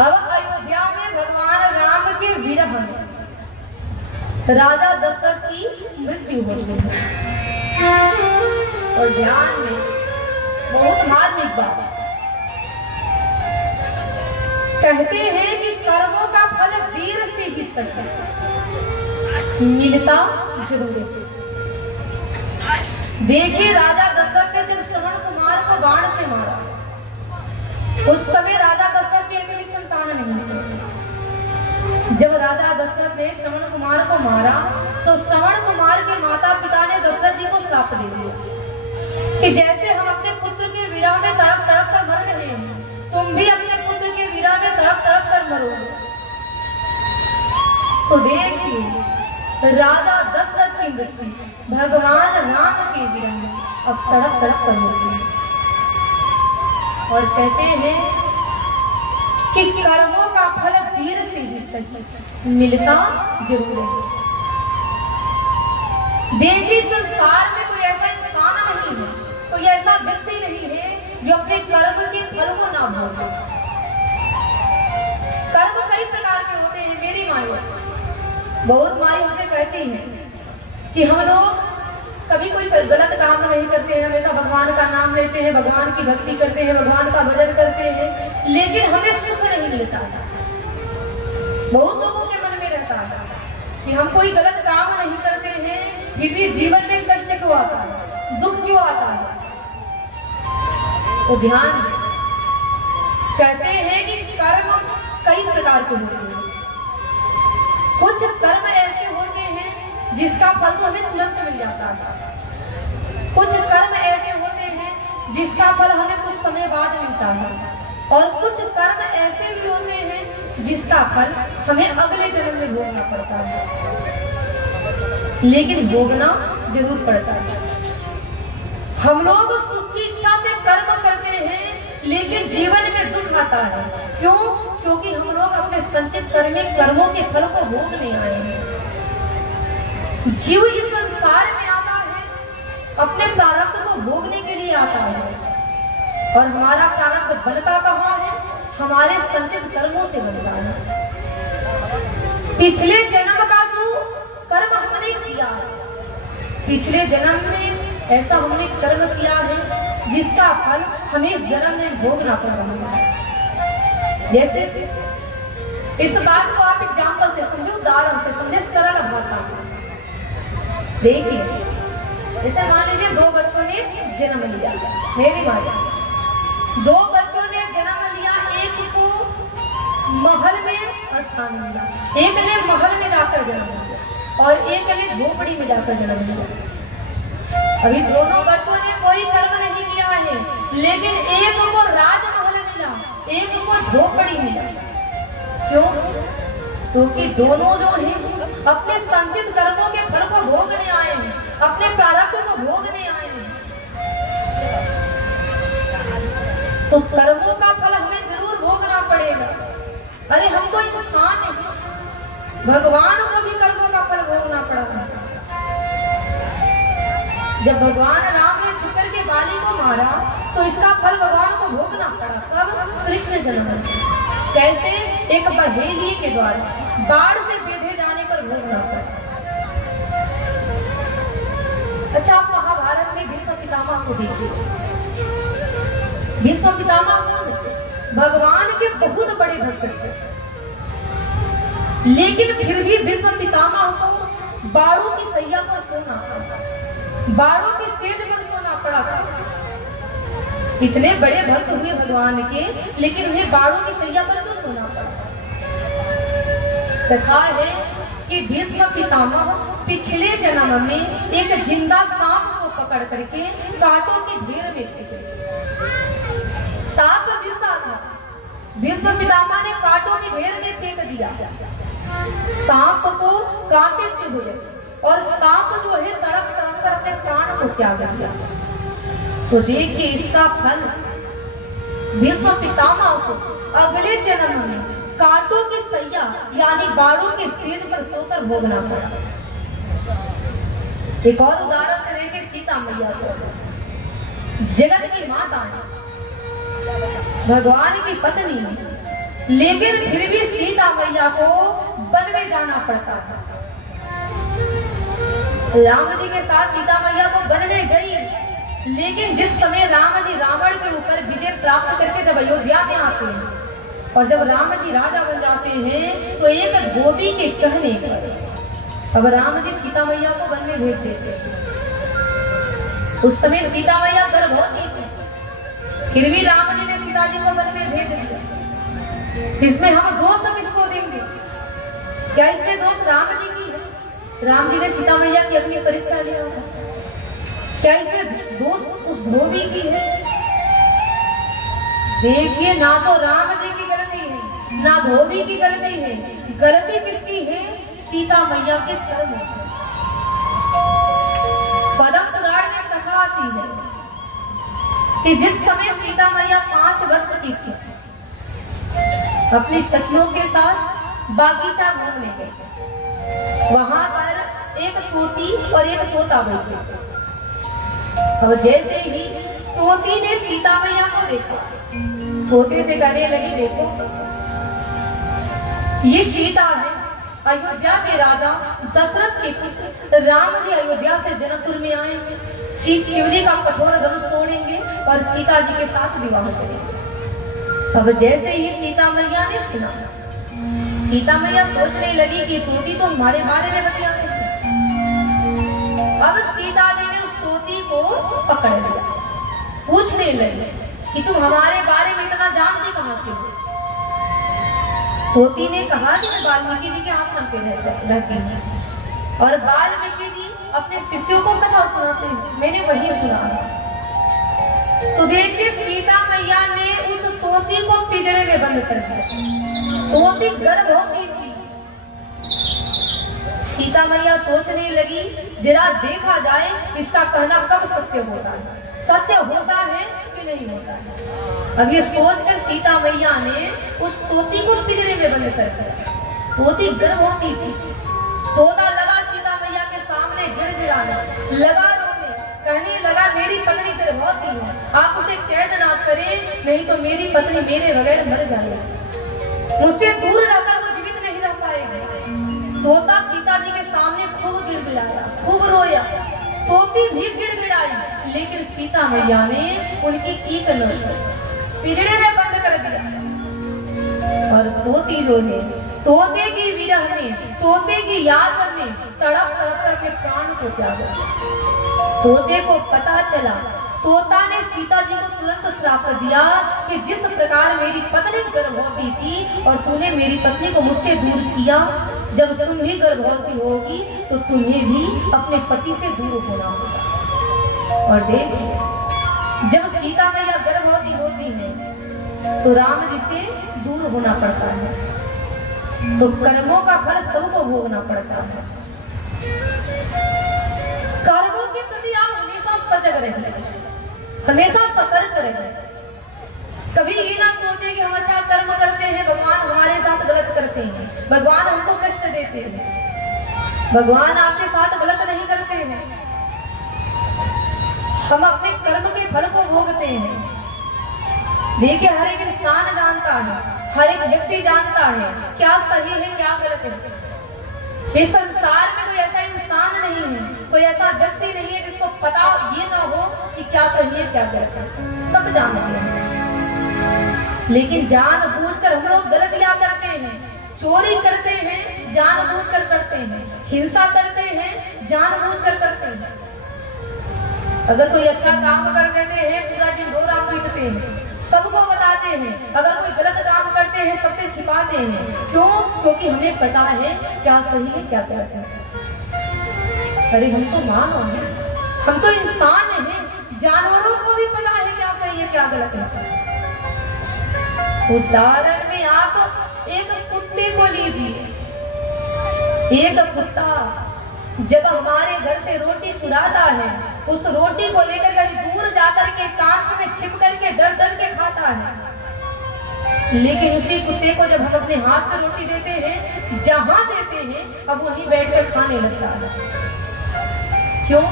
अब अयोध्या में भगवान राम के विरह में राजा दशरथ की मृत्यु हो गई है। और ध्यान में बहुत मार्मिक बात कहते हैं कि कर्मों का फल देर से ही सही मिलता जरूर है। देखिए राजा दशरथ ने जब श्रवण कुमार को बाण से मारा, उस समय राजा दशरथ के एक भी संतान नहीं थे। जब राजा दशरथ ने श्रवण कुमार को मारा तो श्रवण कुमार के माता पिता ने दशरथ जी को श्राप दे दिया कि जैसे हम अपने पुत्र के विरह में तड़प तड़प कर मर रहे हैं, तुम भी अपने पुत्र के विरह में तड़प तड़प कर मरोगे। तो देखिए राजा दशरथ की मृत्यु भगवान राम के विरह में अब तड़प तड़प कर होती है। और कहते हैं कि कर्मों का फल देर से ही सही मिलता जरूर है। देखिए संसार में कोई ऐसा इंसान नहीं है, कोई ऐसा व्यक्ति नहीं है जो अपने कर्म के फल को ना भोगे। कर्म कई प्रकार के होते हैं। मेरी माँ बहुत माई मुझे कहती है कि हम लोग कभी कोई गलत काम नहीं करते हैं, हमेशा भगवान का नाम लेते हैं, भगवान की भक्ति करते हैं, भगवान का भजन करते हैं, लेकिन हमें सुख नहीं मिलता। बहुत लोगों के मन में रहता है कि हम कोई गलत काम नहीं करते हैं, फिर भी जीवन में कष्ट क्यों आता है, दुख क्यों आता है। तो ध्यान कहते हैं कि कर्म कई प्रकार के होते हैं। कुछ कर्म ऐसे होते हैं जिसका फल तो हमें तुरंत मिल जाता है, कुछ कर्म ऐसे होते हैं जिसका फल हमें कुछ समय बाद मिलता है, और कुछ कर्म ऐसे भी होते हैं जिसका फल हमें अगले जन्म में भोगना पड़ता है, लेकिन भोगना जरूर पड़ता है। हम लोग सुख की इच्छा से कर्म करते हैं, लेकिन जीवन में दुख आता है। क्यों? क्योंकि हम लोग अपने संचित कर्मों के फल को भोगने आए हैं। जीव इस संसार में आता है, अपने प्रारब्ध को भोगने के लिए आता है, और हमारा प्रारब्ध बनता कहाँ है? हमारे संचित कर्मों से बनता है। पिछले जन्म का जो कर्म हमने किया, पिछले जन्म में ऐसा हमने कर्म किया है जिसका फल हमें इस जन्म में भोगना पड़ रहा है। जैसे इस बात को आप एग्जाम्पल से समझो, उदाहरण से समझे, सरल भाषा में देखिए। जैसे मान लीजिए दो बच्चों ने जन्म लिया, मेरी बात, दो बच्चों ने जन्म लिया, एक को महल में स्थान मिला, एक ने महल में जाकर जन्म लिया और एक ने झोपड़ी में जाकर जन्म लिया। अभी दोनों बच्चों ने कोई कर्म नहीं किया है, लेकिन एक को राजमहल मिला, एक को झोपड़ी मिला। क्यों? क्योंकि दोनों जो हैं अपने संचित कर्मों के फल को भोगने आए हैं, अपने प्रारब्ध को भोगने आए हैं। तो कर्मों का फल हमें जरूर भोगना पड़ेगा। अरे हम तो इंसान हैं, भगवान को भी कर्मों का फल भोगना पड़ा। जब भगवान राम ने छुकर के बाली को मारा तो इसका फल भगवान को भोगना पड़ा। कब? कृष्ण जन्म में। कैसे? एक बहेली के द्वारा बाढ़ से बेधे जाने पर भोगना पड़ा। अच्छा, आप महाभारत में भीष्म पितामह को देखिए। भीष्म पितामह कौन थे? भगवान के बहुत बड़े भक्त थे, लेकिन फिर भी भीष्म पितामह को बाड़ों की सैया पर सोना पड़ा, बाड़ों के सेज पर सोना पड़ा था। इतने बड़े भक्त हुए भगवान के, लेकिन उन्हें बाड़ों की सैया पर क्यों सोना पड़ा? कथा है कि भीष्म पितामह पिछले जन्म में एक जिंदा सांप को पकड़ करके कांटों के ढेर में फेंक दिया। सांप जिंदा था, भीष्म पितामह ने कांटों के ढेर में फेंक दिया। सांप को कांटे चुभ गए और सांप जो है तड़प तड़प कर अपने प्राण को त्याग दिया। तो देखिए इसका फल भीष्म पितामह को अगले जन्म में कांटों की सैया यानी बाड़ों के सेज पर सोकर भोगना पड़ा। एक और उदाहरण करेंगे सीता मैया को। जगत की माता, भगवान की पत्नी, लेकिन फिर भी सीता मैया को वन में जाना पड़ता था। राम जी के साथ सीता मैया को वन में गई, लेकिन जिस समय राम जी रावण के ऊपर विजय प्राप्त करके जब अयोध्या में आते हैं और जब राम जी राजा बन जाते हैं, तो एक धोबी के कहने पर अब राम जी सीता मैया को वन में भेज देते हैं। उस समय सीता मैया गर्भवती थी, फिर भी राम जी ने सीता जी को वन में भेज दिया। इसमें हम दोष किसको देंगे? क्या इसमें दोष राम जी की है? राम जी ने सीता मैया की अपनी परीक्षा लिया होगा। क्या इसमें दोष उस धोबी की है? देखिए, ना तो राम जी की गलती है, ना धोबी की गलती है। गलती किसकी है? सीता मैया के कर्म है। पद्म पुराण में कथा आती है कि जिस समय सीता मैया 5 वर्ष की थी, अपनी सखियों के साथ बागीचा घूमने गई। वहां पर एक तोती और एक तोता बैठे थे। अब जैसे ही तोती ने सीता मैया को देखा, तोते से कहने लगी, देखो ये सीता है, अयोध्या के राजा दशरथ के पुत्र राम जी अयोध्या से जनकपुर में आएंगे, शिव जी का कठोर धनुष तोड़ेंगे और सीता जी के साथ विवाह करेंगे। अब जैसे ही सीता मैया ने सुना, सीता मैया सोचने लगी कि तोती तो हमारे बारे में बतिया रही है। अब सीता जी ने उस तोती को पकड़ लिया, पूछने लगी कि तुम हमारे बारे में इतना जानती कहां से हो? तोती ने कहा कि मैं वाल्मीकि जी के आश्रम पे रहती हूँ और वाल्मीकि जी अपने शिष्यों को कथा सुनाते हैं, मैंने वही सुना। तो देखिए, सीता मैया ने उस तोती को पिंजरे में बंद कर दिया। तोती गर्भवती थी। सीता मैया सोचने लगी, जरा देखा जाए इसका कहना कब सत्य होता है, सत्य होता है कि नहीं होता है। अब ये सोचकर सीता मैया ने उस तोती को पिंजरे में बंद कर दिया। तोती गर्भवती थी। तोता लगा सीता मैया के सामने गिड़गिड़ाने लगा, रोने, कहने लगा, मेरी पत्नी गर्भवती है, आप उसे कैद ना करें, नहीं तो मेरी पत्नी मेरे बगैर मर जाएगी, मुझसे दूर रहकर वो जीवित नहीं रह पाएगी। तोता सीता जी के सामने खूब गिड़गिड़ाया, खूब रोया। तोती भी गिड़गिड़ाई, लेकिन सीता मैया ने उनकी कीक न की, पिंजरे में बंद कर दिया। और तोती रोने, तोते की विरह में, तोते की याद में तड़प तड़प कर के प्राण को त्यागा। तोते को पता चला, तोता ने सीता जी को तुरंत श्राप दिया कि जिस प्रकार मेरी पत्नी गर्भवती थी और तूने मेरी पत्नी को मुझसे दूर किया, जब तुम भी गर्भवती होगी तो तुम्हें भी अपने पति से दूर होना होगा। और देखिए, जब सीता मैया गर्भवती होती है तो राम जी से दूर होना पड़ता है, तो कर्मों का फल सबको भोगना पड़ता है। कर्मों के प्रति आप हमेशा सजग रहे, हमेशा सतर्क रहे। कभी ये ना सोचे कि हम अच्छा कर्म करते हैं, भगवान हमारे साथ गलत करते हैं, भगवान हमको कष्ट देते हैं। भगवान आपके साथ गलत नहीं करते हैं, हम अपने कर्म के फल को भोगते हैं। देखिए, हर एक इंसान जानता है, हर एक व्यक्ति जानता है क्या सही है क्या गलत है। इस संसार में कोई ऐसा इंसान नहीं है, कोई ऐसा व्यक्ति नहीं है जिसको पता ये ना हो कि क्या सही है क्या गलत है। सब जानते हैं, लेकिन जानबूझकर हम लोग गलतियां करते हैं, चोरी करते हैं, जानबूझकर करते हैं, हिंसा करते हैं, जानबूझकर करते हैं। अगर कोई अच्छा काम कर देते हैं, पूरा दिन ढोरा पीटते हैं, सबको बताते हैं। अगर कोई गलत काम करते हैं, सबसे छिपाते हैं। क्यों? क्योंकि हमें पता है क्या सही है क्या गलत है। अरे हम तो मानव हैं, हम तो इंसान हैं, जानवरों को भी पता है क्या सही है क्या गलत है। उदाहरण में आप एक कुत्ते को लीजिए। एक कुत्ता जब हमारे घर से रोटी चुराता है, उस रोटी को लेकर कहीं दूर जाकर के कांच में छिप करके डर डर के खाता है। लेकिन उसी कुत्ते को जब हम अपने हाथ में रोटी देते हैं, जहां देते हैं, अब वहीं बैठकर खाने लगता है। क्यों?